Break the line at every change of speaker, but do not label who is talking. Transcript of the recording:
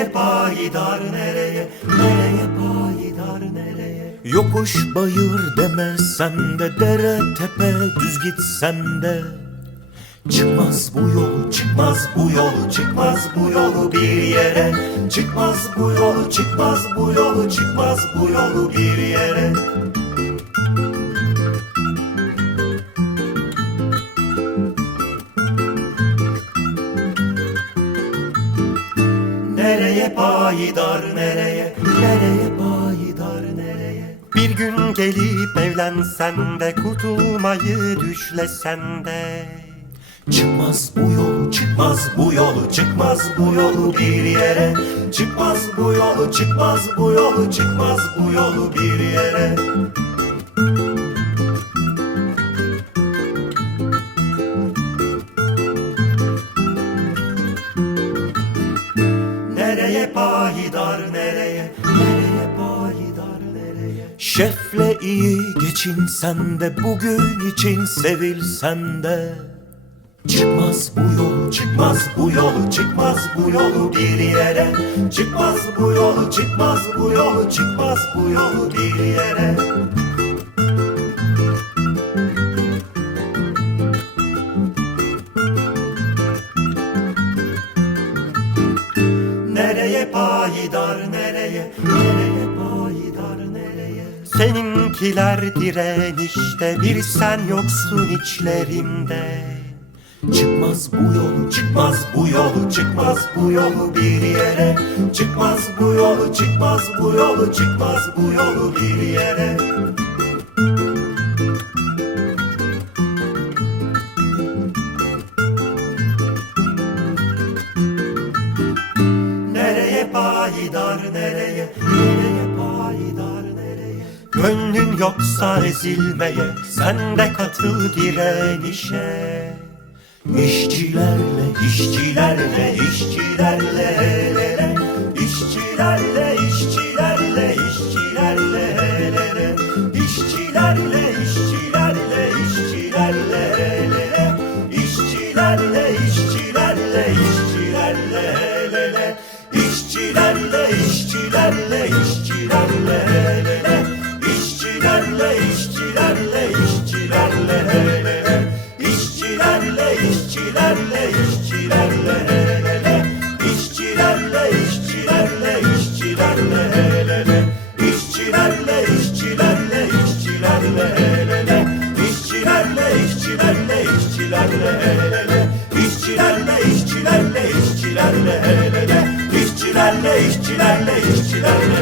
Nereye payidar nereye? Nereye payidar nereye? Yokuş bayır demesen de Dere tepe düz gitsen de. Çıkmaz bu yol, çıkmaz bu yol, çıkmaz bu yolu bir yere. Çıkmaz bu yol, çıkmaz bu yol, çıkmaz bu yolu bir yere Nereye payidar nereye? Nereye payidar nereye? Bir gün gelip evlensen de Kurtulmayı düşlesen de. Çıkmaz bu yol, çıkmaz bu yol, çıkmaz bu yolu bir yere. Çıkmaz bu yolu, çıkmaz bu yolu, çıkmaz bu yolu bir yere Nereye payidar nereye? Nereye payidar nereye? Şefle iyi geçinsen de Bugün için sevilsen de. Çıkmaz bu yol, çıkmaz bu yol, çıkmaz bu yolu bir yere. Çıkmaz bu yol, çıkmaz bu yol, çıkmaz bu yolu bir yere Nereye payidar nereye? Nereye payidar nereye? Seninkiler direnişte Bir sen yoksun içlerinde. Çıkmaz bu yol, çıkmaz bu yol, çıkmaz bu yolu bir yere. Çıkmaz bu yolu, çıkmaz bu yolu, çıkmaz bu yolu bir yere payidar nereye? Nereye payidar nereye? Gönlün yoksa ezilmeye Sen de katıl direnişe. İşçilerle, işçilerle, işçilerle işçilerle, işçilerle el ele İşçilerle, işçilerle, işçilerle el ele İşçilerle, işçilerle, işçilerle el ele İşçilerle, işçilerle, işçilerle el ele İşçilerle, işçilerle, işçilerle el ele İşçilerle, işçilerle, işçilerle el ele İşçilerle, işçilerle, işçilerle el ele İşçilerle, işçilerle, She.